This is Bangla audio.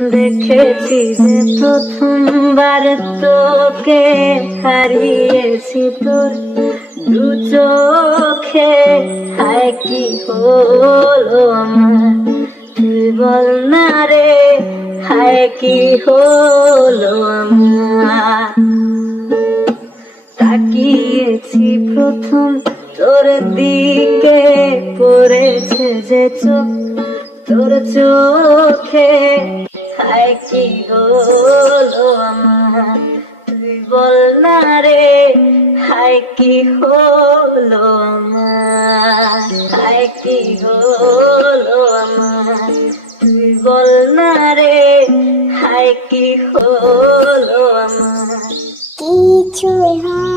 দেখেছি যে প্রথমবার তোকে হারিয়েছি তোর দু চোখে, হায় কি হলো আমার তুই বল না রে, হায় কি হলো আমার। তাকিয়েছি প্রথম তোর দিকে, পড়েছে যে চোখ তোর চোখে, হায় কি হলো আমার তুই বল না রে, হায় কি হলো আমার, হায় কি হলো আমার তুই বল না রে, হায় কি হলো আমার। কিছুই হয়